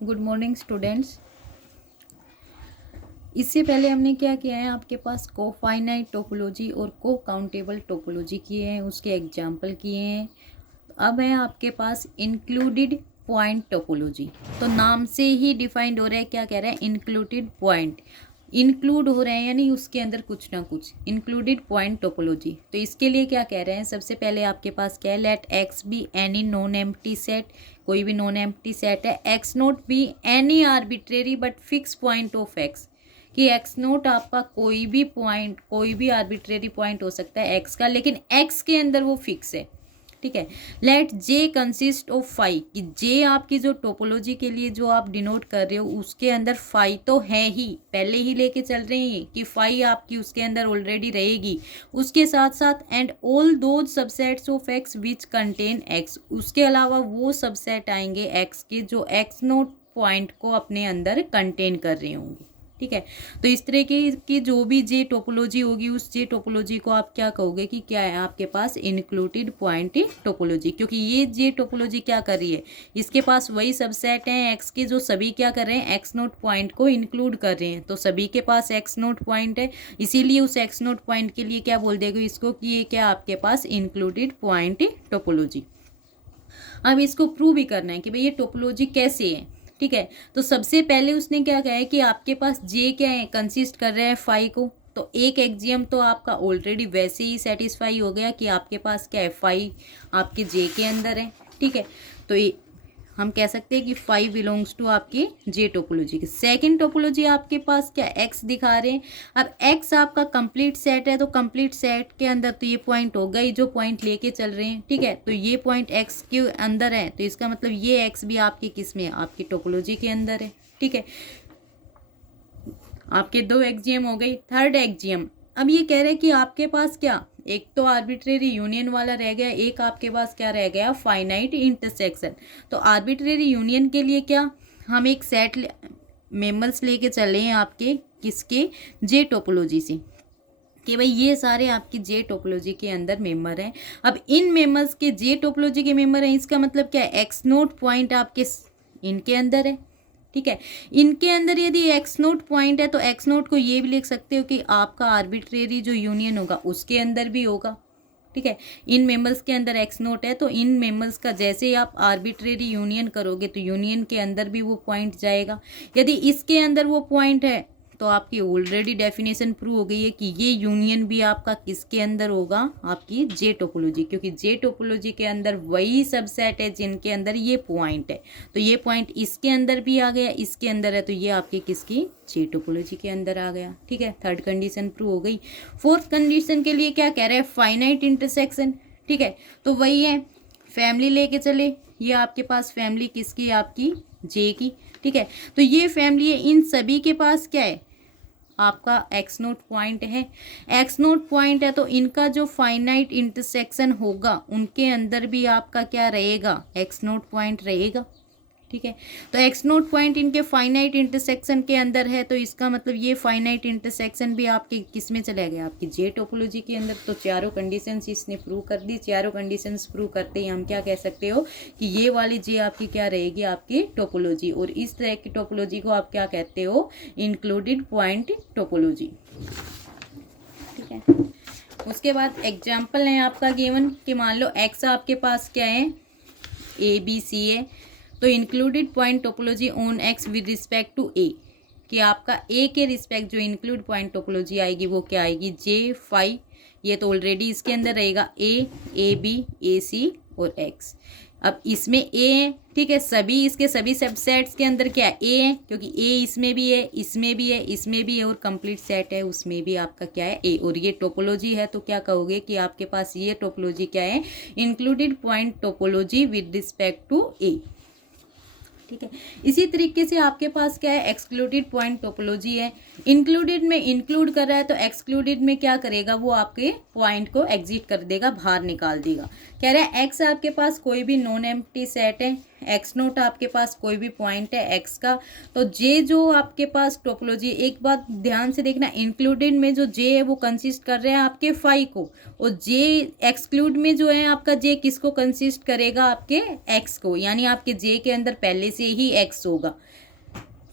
Good morning students. इससे पहले हमने क्या किया है, आपके पास को फाइनाइट टोपोलॉजी और को काउंटेबल टोपोलॉजी किए हैं, उसके एग्जाम्पल किए हैं। अब है आपके पास इंक्लूडेड पॉइंट टोपोलॉजी। तो नाम से ही डिफाइंड हो रहा है, क्या कह रहा है, इंक्लूडेड पॉइंट, इंक्लूड हो रहे हैं यानी उसके अंदर कुछ ना कुछ, इंक्लूडेड पॉइंट टोपोलॉजी। तो इसके लिए क्या कह रहे हैं, सबसे पहले आपके पास क्या है, let x be any non empty set, कोई भी नॉन एम्प्टी सेट है। X not be any arbitrary but fix point of x, कि एक्स नोट आपका कोई भी पॉइंट, कोई भी आर्बिट्रेरी पॉइंट हो सकता है एक्स का, लेकिन एक्स के अंदर वो फिक्स है। ठीक है। Let J consist of five, कि जे आपकी जो टोपोलॉजी के लिए जो आप डिनोट कर रहे हो उसके अंदर फाइव तो है ही, पहले ही लेके चल रहे हैं कि फाइव आपकी उसके अंदर ऑलरेडी रहेगी। उसके साथ साथ and all those subsets of x which contain x, उसके अलावा वो सबसेट आएंगे एक्स के जो एक्स नोट पॉइंट को अपने अंदर कंटेन कर रहे होंगे। ठीक है। तो इस तरह की जो भी जे टोपोलॉजी होगी, उस जे टोपोलॉजी को आप क्या कहोगे कि क्या है आपके पास, इंक्लूडेड पॉइंट टोपोलॉजी। क्योंकि ये जे टोपोलॉजी क्या कर रही है, इसके पास वही सबसेट हैं एक्स के जो सभी क्या कर रहे हैं, एक्स नोट पॉइंट को इंक्लूड कर रहे हैं। तो सभी के पास एक्स नोट पॉइंट है, इसीलिए उस एक्स नोट पॉइंट के लिए क्या बोल देगा इसको, कि ये क्या आपके पास इंक्लूडेड पॉइंट टोपोलॉजी। अब इसको प्रूव भी करना है कि भाई ये टोपोलॉजी कैसे है। ठीक है। तो सबसे पहले उसने क्या कहा है कि आपके पास जे क्या है, कंसिस्ट कर रहा है फाइव को। तो एक एक्जियम तो आपका ऑलरेडी वैसे ही सेटिस्फाई हो गया कि आपके पास क्या है, फाइव आपके जे के अंदर है। ठीक है। तो हम कह सकते हैं कि फाइव बिलोंग्स टू आपकी जे टोपोलॉजी की। सेकंड टोपोलॉजी आपके पास क्या, एक्स दिखा रहे हैं। अब एक्स आपका कंप्लीट सेट है, तो कंप्लीट सेट के अंदर तो ये पॉइंट हो गई जो पॉइंट लेके चल रहे हैं। ठीक है। तो ये पॉइंट एक्स के अंदर है, तो इसका मतलब ये एक्स भी आपकी किस में है, आपकी टोपोलॉजी के अंदर है। ठीक है। आपके दो एक्जियम हो गई। थर्ड एक्जियम, अब ये कह रहे हैं कि आपके पास क्या, एक तो आर्बिट्रेरी यूनियन वाला रह गया, एक आपके पास क्या रह गया, फाइनाइट इंटरसेक्शन। तो आर्बिट्रेरी यूनियन के लिए क्या, हम एक सेट मेंबर्स लेके चले हैं आपके किसके, जे टोपोलॉजी से, कि भाई ये सारे आपकी जे टोपोलॉजी के अंदर मेंबर हैं। अब इन मेंबर्स के, जे टोपोलॉजी के मेंबर हैं, इसका मतलब क्या है, एक्स नोट पॉइंट आपके इनके अंदर है। ठीक है। इनके अंदर यदि एक्स नोट पॉइंट है तो एक्स नोट को ये भी लिख सकते हो कि आपका आर्बिट्रेरी जो यूनियन होगा उसके अंदर भी होगा। ठीक है। इन मेंबर्स के अंदर एक्स नोट है, तो इन मेंबर्स का जैसे ही आप आर्बिट्रेरी यूनियन करोगे तो यूनियन के अंदर भी वो पॉइंट जाएगा। यदि इसके अंदर वो पॉइंट है तो आपकी ऑलरेडी डेफिनेशन प्रूव हो गई है कि ये यूनियन भी आपका किसके अंदर होगा, आपकी जे टोपोलॉजी, क्योंकि जे टोपोलॉजी के अंदर वही सबसेट है जिनके अंदर ये पॉइंट है। तो ये पॉइंट इसके अंदर भी आ गया, इसके अंदर है, तो ये आपकी किसकी, जे टोपोलॉजी के अंदर आ गया। ठीक है। थर्ड कंडीशन प्रूव हो गई। फोर्थ कंडीशन के लिए क्या कह रहा है, फाइनाइट इंटरसेक्शन। ठीक है। तो वही है, फैमिली लेके चले, ये आपके पास फैमिली किसकी है, आपकी जे की। ठीक है। तो ये फैमिली है, इन सभी के पास क्या है, आपका एक्स नोट पॉइंट है। एक्स नोट पॉइंट है तो इनका जो फाइनाइट इंटरसेक्शन होगा उनके अंदर भी आपका क्या रहेगा, एक्स नोट पॉइंट रहेगा। ठीक है। तो एक्स नोट पॉइंट इनके फाइनाइट इंटरसेक्शन के अंदर है, तो इसका मतलब ये फाइनाइट इंटरसेक्शन भी आपके किस में चला गया, आपकी जे टोपोलॉजी के अंदर। तो चारों कंडीशंस इसने प्रूव कर दी। चारों कंडीशंस प्रूव करते ही हम क्या कह सकते हो कि ये वाली जे आपकी क्या रहेगी, आपकी टोपोलॉजी। और इस तरह की टोपोलॉजी को आप क्या कहते हो, इंक्लूडेड पॉइंट टोपोलॉजी। ठीक है। उसके बाद एग्जाम्पल है आपका गिवन कि मान लो एक्स आपके पास क्या है, ए बी सी है, तो included point topology on X with respect to A, कि आपका ए के रिस्पेक्ट जो इंक्लूड पॉइंट टोपोलॉजी आएगी वो क्या आएगी, जे फाइव। ये तो ऑलरेडी इसके अंदर रहेगा, ए बी ए सी और एक्स। अब इसमें ए है, ठीक है, सभी इसके सभी सबसेट्स के अंदर क्या है, ए है, क्योंकि ए इसमें भी है, इसमें भी है, इसमें भी है, और कंप्लीट सेट है उसमें भी आपका क्या है, ए। और ये टोपोलॉजी है, तो क्या कहोगे कि आपके पास ये टोपोलॉजी क्या है, included point topology with respect to A. ठीक है। इसी तरीके से आपके पास क्या है, एक्सक्लूडेड पॉइंट टोपोलॉजी है। इंक्लूडेड में इंक्लूड कर रहा है, तो एक्सक्लूडेड में क्या करेगा, वो आपके पॉइंट को एग्जिट कर देगा, बाहर निकाल देगा। कह रहा है एक्स आपके पास कोई भी नॉन एम्प्टी सेट है, एक्स नोट आपके पास कोई भी पॉइंट है एक्स का, तो जे जो आपके पास टोपोलॉजी, एक बात ध्यान से देखना, इंक्लूडेड में जो जे है वो कंसिस्ट कर रहे हैं आपके फाई को, और जे एक्सक्लूड में जो है आपका जे किसको कंसिस्ट करेगा, आपके एक्स को, यानी आपके जे के अंदर पहले से ही एक्स होगा।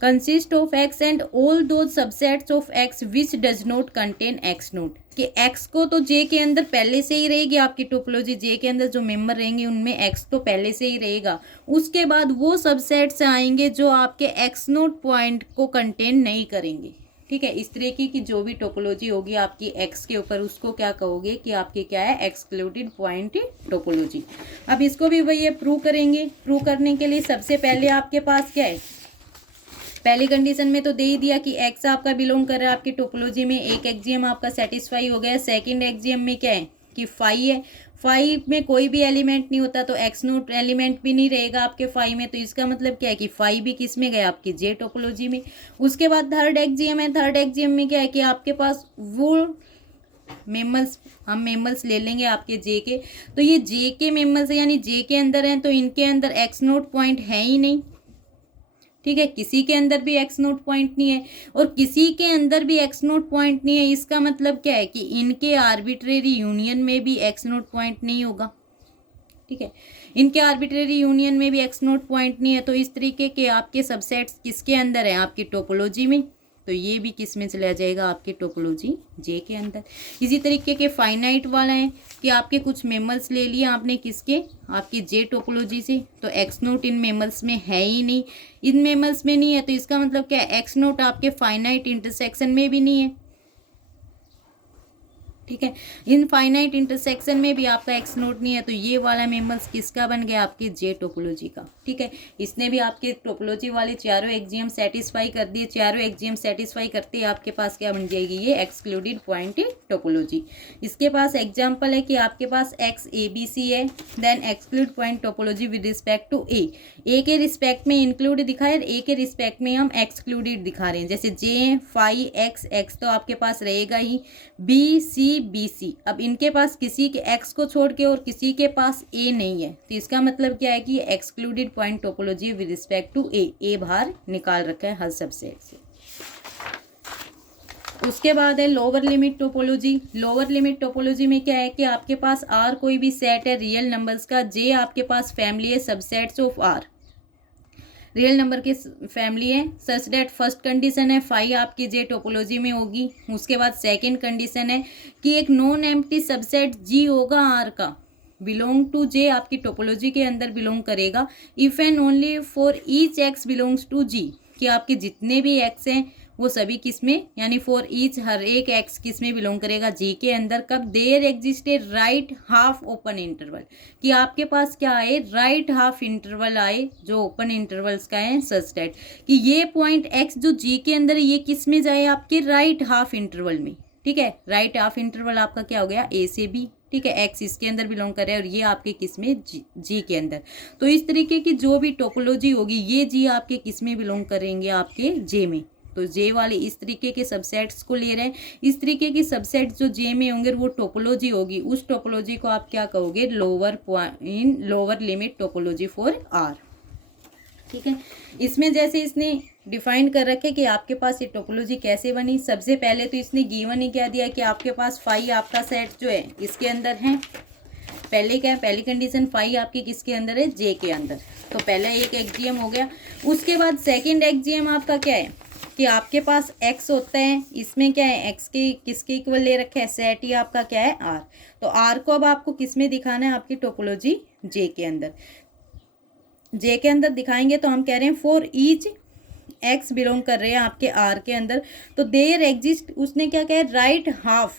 Consist of x and all those subsets of x which does not contain x note, कि एक्स को तो जे के अंदर पहले से ही रहेगी आपकी टोपोलॉजी, जे के अंदर जो मेंबर रहेंगे उनमें एक्स तो पहले से ही रहेगा। उसके बाद वो सबसेट्स आएंगे जो आपके एक्स नोट पॉइंट को कंटेन नहीं करेंगे। ठीक है, इस तरीके की जो भी टोपोलॉजी होगी आपकी एक्स के ऊपर, उसको क्या कहोगे कि आपकी क्या है, एक्सक्लूडेड पॉइंट टोपोलॉजी। अब इसको भी भैया प्रूव करेंगे। प्रूव करने के लिए सबसे पहले आपके पास क्या है, पहली कंडीशन में तो दे ही दिया कि एक्स आपका बिलोंग कर रहा है आपकी टोपोलॉजी में, एक एक्जियम आपका सेटिस्फाई हो गया। सेकंड एक्जियम में क्या है कि फाई है, फाई में कोई भी एलिमेंट नहीं होता, तो एक्स नोट एलिमेंट भी नहीं रहेगा आपके फाई में, तो इसका मतलब क्या है कि फाई भी किस में गया, आपकी जे टोपोलॉजी में। उसके बाद थर्ड एक्जियम है, थर्ड एक्जियम में क्या है कि आपके पास वो मेमल्स, हम मेमल्स ले लेंगे आपके जे के, तो ये जे के मेमल्स है यानी जे के अंदर हैं, तो इनके अंदर एक्स नोट पॉइंट है ही नहीं। ठीक है, किसी के अंदर भी एक्स नोट पॉइंट नहीं है, और किसी के अंदर भी एक्स नोट पॉइंट नहीं है, इसका मतलब क्या है कि इनके आर्बिट्रेरी यूनियन में भी एक्स नोट पॉइंट नहीं होगा। ठीक है, इनके आर्बिट्रेरी यूनियन में भी एक्स नोट पॉइंट नहीं है, तो इस तरीके के आपके सबसेट्स किसके अंदर है, आपकी टोपोलॉजी में, तो ये भी किस में चला जाएगा, आपकी टोपोलॉजी जे के अंदर। इसी तरीके के फाइनाइट वाला है कि आपके कुछ मेमल्स ले लिए आपने किसके, आपकी जे टोपोलॉजी से, तो एक्स नोट इन मेमल्स में है ही नहीं, इन मेमल्स में नहीं है, तो इसका मतलब क्या है, एक्स नोट आपके फाइनाइट इंटरसेक्शन में भी नहीं है। ठीक है, इन फाइनाइट इंटरसेक्शन में भी आपका एक्स नोट नहीं है, तो ये वाला मेंबर्स किसका बन गया, आपकी जे टोपोलॉजी का। ठीक है, इसने भी आपके टोपोलॉजी वाले चारों एक्जियम सेटिस्फाई कर दिए। चारों एक्जियम सेटिस्फाई करते हैं आपके पास क्या बन जाएगी, ये एक्सक्लूडेड पॉइंट टोपोलॉजी। इसके पास एग्जाम्पल है कि आपके पास एक्स ए बी सी है, then exclude point topology with respect to A के रिस्पेक्ट में इंक्लूड दिखाए, ए के रिस्पेक्ट में हम एक्सक्लूडेड दिखा रहे हैं। जैसे जे फाई एक्स, एक्स तो आपके पास रहेगा ही, बी सी बी सी, अब इनके पास किसी के एक्स को छोड़ के और किसी के पास ए नहीं है, तो इसका मतलब क्या है कि excluded point topology with respect to A बाहर निकाल रखा है हर सबसेट से। उसके बाद है lower limit topology. Lower limit topology में क्या है कि आपके पास आर कोई भी सेट है रियल नंबर्स का, जे आपके पास फैमिली है subsets of R, real number की फैमिली है, सच डेट फर्स्ट कंडीशन है फाई आपकी जे टोपोलॉजी में होगी। उसके बाद सेकंड कंडीशन है कि एक नॉन एम्प्टी सबसेट जी होगा आर का, बिलोंग टू जे आपकी टोपोलॉजी के अंदर बिलोंग करेगा, if and only for each X belongs to G, कि आपके जितने भी एक्स हैं वो सभी किस में, यानी फॉर ईच, हर एक एक्स किस में बिलोंग करेगा, जी के अंदर। कब, there exist a right half open interval, कि आपके पास क्या आए, राइट हाफ इंटरवल आए जो ओपन इंटरवल्स का है, सच दैट कि ये पॉइंट एक्स जो जी के अंदर है ये किस में जाए, आपके राइट हाफ इंटरवल में। ठीक है, राइट हाफ इंटरवल आपका क्या हो गया, ए से बी। ठीक है, एक्स इसके अंदर बिलोंग कर रहा है और ये आपके किस में, जी के अंदर। तो इस तरीके की जो भी टोपोलॉजी होगी ये जी आपके किस में बिलोंग करेंगे, आपके जे में। तो जे वाले इस तरीके के सबसेट्स को ले रहे हैं, इस तरीके की सबसेट्स जो जे में होंगे वो टोपोलॉजी होगी, उस टोपोलॉजी को आप क्या कहोगे, lower limit topology for R. ठीक है, इसमें जैसे इसने डिफाइन कर रखे कि आपके पास ये टोपोलॉजी कैसे बनी। सबसे पहले तो इसने गिवन ही क्या दिया कि आपके पास फाई आपका सेट जो है इसके अंदर है, पहले क्या है, पहली कंडीशन फाई आपकी किसके अंदर है, जे के अंदर, तो पहला एक एक्जियम हो गया। उसके बाद सेकंड एक्जियम आपका क्या है कि आपके पास एक्स होता है, इसमें क्या है, एक्स के किसके इक्वल ले रखा है, सेट ही आपका क्या है, आर। तो आर को अब आपको किस में दिखाना है, आपकी टोपोलॉजी जे के अंदर। जे के अंदर दिखाएंगे तो हम कह रहे हैं फॉर ईच एक्स बिलोंग कर रहे हैं आपके आर के अंदर, तो देयर एग्जिस्ट, उसने क्या कहा, right half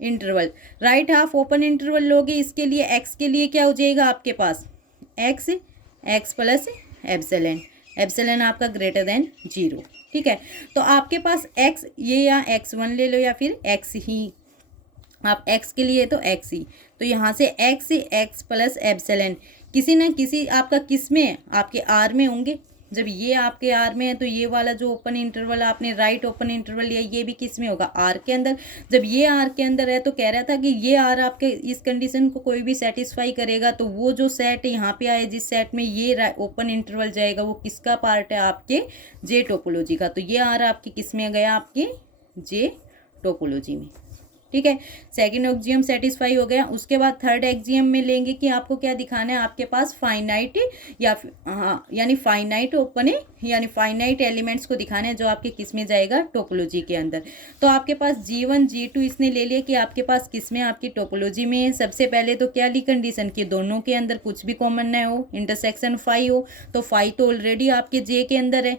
interval, right half open interval लोगे, इसके लिए एक्स के लिए क्या हो जाएगा आपके पास, एक्स प्लस एप्सिलॉन, एप्सिलॉन आपका ग्रेटर देन 0। ठीक है, तो आपके पास एक्स, ये या x1 ले लो या फिर एक्स ही, आप एक्स के लिए तो एक्स ही, तो यहाँ से एक्स प्लस एप्सिलॉन, किसी ना किसी आपका किस में, आपके आर में होंगे। जब ये आपके आर में है तो ये वाला जो ओपन इंटरवल आपने राइट ओपन इंटरवल लिया ये भी किस में होगा, आर के अंदर। जब ये आर के अंदर है तो कह रहा था कि ये आर आपके इस कंडीशन को कोई भी सेटिस्फाई करेगा, तो वो जो सेट यहाँ पे आए जिस सेट में ये ओपन इंटरवल जाएगा वो किसका पार्ट है, आपके जे टोपोलॉजी का। तो ये आर आपके किस में गया, आपके जे टोपोलॉजी में। ठीक है, सेकंड एक्सियम सेटिस्फाई हो गया। उसके बाद थर्ड एक्सियम में लेंगे कि आपको क्या दिखाना है, आपके पास फाइनाइट या हाँ यानी फाइनाइट ओपन है यानी फाइनाइट एलिमेंट्स को दिखाना है जो आपके किस में जाएगा, टोपोलॉजी के अंदर। तो आपके पास G1 G2 इसने ले लिया कि आपके पास किस में, आपकी टोपोलॉजी में है। सबसे पहले तो क्या ली कंडीशन कि दोनों के अंदर कुछ भी कॉमन ना हो, इंटरसेक्शन फाइव हो। तो फाइव तो ऑलरेडी आपके जे के अंदर है।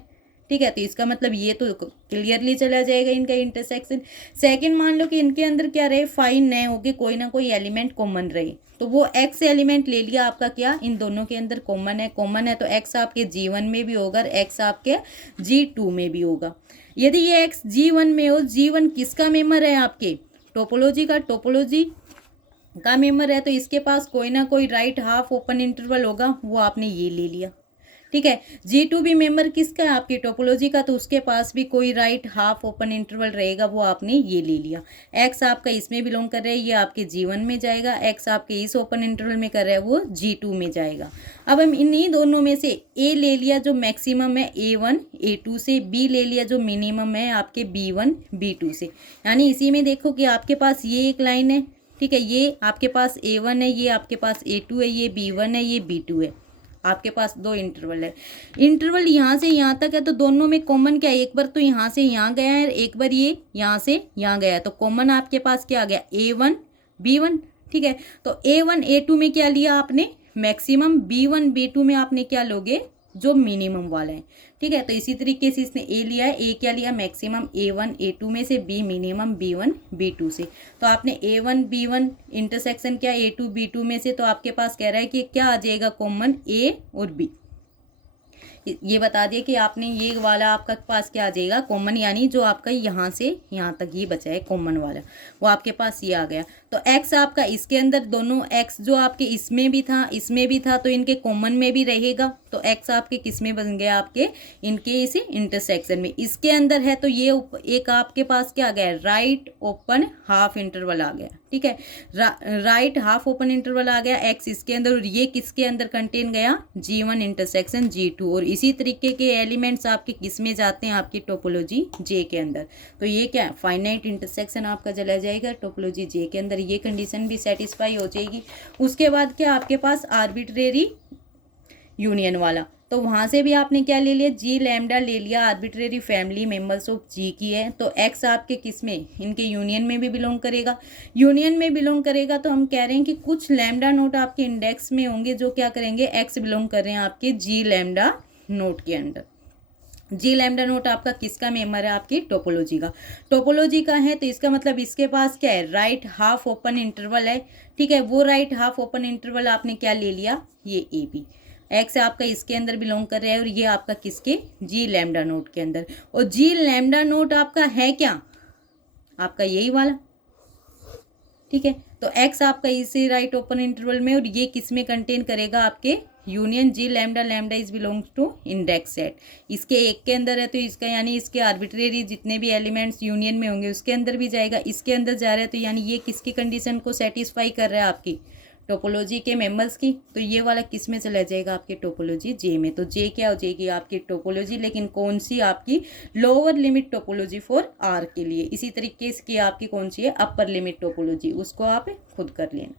ठीक है, तो इसका मतलब ये तो क्लियरली चला जाएगा इनका इंटरसेक्शन। सेकंड मान लो कि इनके अंदर क्या रहे, फाइव नए होके कोई ना कोई एलिमेंट कॉमन रहे, तो वो एक्स एलिमेंट ले लिया आपका, क्या इन दोनों के अंदर कॉमन है तो एक्स आपके G1 में भी होगा और एक्स आपके G2 में भी होगा। यदि ये एक्स G1 में हो, G1 किसका मेंबर है, आपके टोपोलॉजी का मेंबर है, तो इसके पास कोई ना कोई राइट हाफ ओपन इंटरवल होगा, वो आपने ये ले लिया। ठीक है, G2 भी मेंबर किसका है, आपकी टोपोलॉजी का, तो उसके पास भी कोई राइट हाफ ओपन इंटरवल रहेगा, वो आपने ये ले लिया। एक्स आपका इसमें बिलोंग कर रहा है, ये आपके G1 में जाएगा। एक्स आपके इस ओपन इंटरवल में कर रहा है, वो G2 में जाएगा। अब हम इन्हीं दोनों में से ए ले लिया जो मैक्सिमम है A1 A2 से, बी ले लिया जो मिनिमम है आपके B1 B2 से। यानी इसी में देखो कि आपके पास ये एक लाइन है, ठीक है, ये आपके पास A1 है, ये आपके पास A2 है, ये B1 है, ये B2 है। आपके पास दो इंटरवल है। इंटरवल यहाँ से यहाँ तक है, तो दोनों में कॉमन क्या है, एक बार तो यहाँ से यहाँ गया है, एक बार ये यहाँ से यहाँ गया है, तो कॉमन आपके पास क्या आ गया, A1 B1। ठीक है, तो A1 A2 में क्या लिया आपने, मैक्सिमम। B1 B2 में आपने क्या लोगे, जो मिनिमम वाला है। ठीक है, तो इसी तरीके से इसने ए लिया है, ए क्या लिया, मैक्सिमम A1 A2 में से, बी मिनिमम B1 B2 से। तो आपने A1 B1 इंटरसेक्शन क्या A2 B2 में से, तो आपके पास कह रहा है कि क्या आ जाएगा कॉमन, A और B। ये बता दिया कि आपने ये वाला आपका पास क्या आ जाएगा कॉमन, यानी जो आपका यहाँ से यहाँ तक ये बचा है कॉमन वाला, वो आपके पास ये आ गया। तो x आपका इसके अंदर दोनों x जो आपके इसमें भी था इसमें भी था, तो इनके कॉमन में भी रहेगा, तो x आपके किस में बन गया, आपके इनके इसी इंटरसेक्शन में। इसके अंदर है तो ये एक आपके पास क्या आ गया, राइट ओपन हाफ इंटरवल आ गया। ठीक है, राइट हाफ ओपन इंटरवल आ गया x इसके अंदर, और ये किसके अंदर कंटेन गया, G1 इंटरसेक्शन G2। और इसी तरीके के एलिमेंट्स आपके किस में जाते हैं, आपकी टोपोलॉजी J के अंदर। तो ये क्या फाइनाइट इंटरसेक्शन आपका चला जाएगा टोपोलॉजी J के अंदर, ये कंडीशन भी सेटिस्फाई हो जाएगी। उसके बाद क्या आपके पास आर्बिट्रेरी यूनियन वाला, तो वहाँ से भी आपने क्या ले लिया, जी लैम्डा ले लिया, आर्बिट्रेरी फैमिली मेंबर्स ऑफ जी की है, तो एक्स आपके किस में, इनके यूनियन में भी बिलोंग करेगा। यूनियन में बिलोंग करेगा तो हम कह रहे हैं कि कुछ लैम्डा नोट आपके इंडेक्स में होंगे जो क्या करेंगे, एक्स बिलोंग कर रहे हैं आपके जी लैम्डा नोट के अंडर। जी लैम्डा नोट आपका किसका मेंबर है, आपकी टोपोलॉजी का है, तो इसका मतलब इसके पास क्या है, राइट हाफ ओपन इंटरवल है। ठीक है, वो राइट हाफ ओपन इंटरवल आपने क्या ले लिया, ये ए बी। एक्स आपका इसके अंदर बिलोंग कर रहा है और ये आपका किसके, जी लैम्डा नोट के अंदर। और जी लैम्डा नोट आपका है क्या, आपका यही वाला। ठीक है, तो एक्स आपका इसी राइट ओपन इंटरवल में, और ये किस में कंटेन करेगा, आपके union G lambda, lambda is belongs to index set. इसके एक के अंदर है तो इसका यानी इसके आर्बिट्रेरी जितने भी एलिमेंट्स यूनियन में होंगे उसके अंदर भी जाएगा, इसके अंदर जा रहा है, तो यानी ये किसकी कंडीशन को सेटिस्फाई कर रहा है, आपकी टोपोलॉजी के मेंबर्स की। तो ये वाला किस में चला जाएगा, आपके टोपोलॉजी जे में। तो जे क्या हो जाएगी, आपकी टोपोलॉजी, लेकिन कौन सी, आपकी lower limit topology for R के लिए। इसी तरीके से आपकी कौन सी है, अपर लिमिट टोपोलॉजी, उसको आप खुद कर लेना।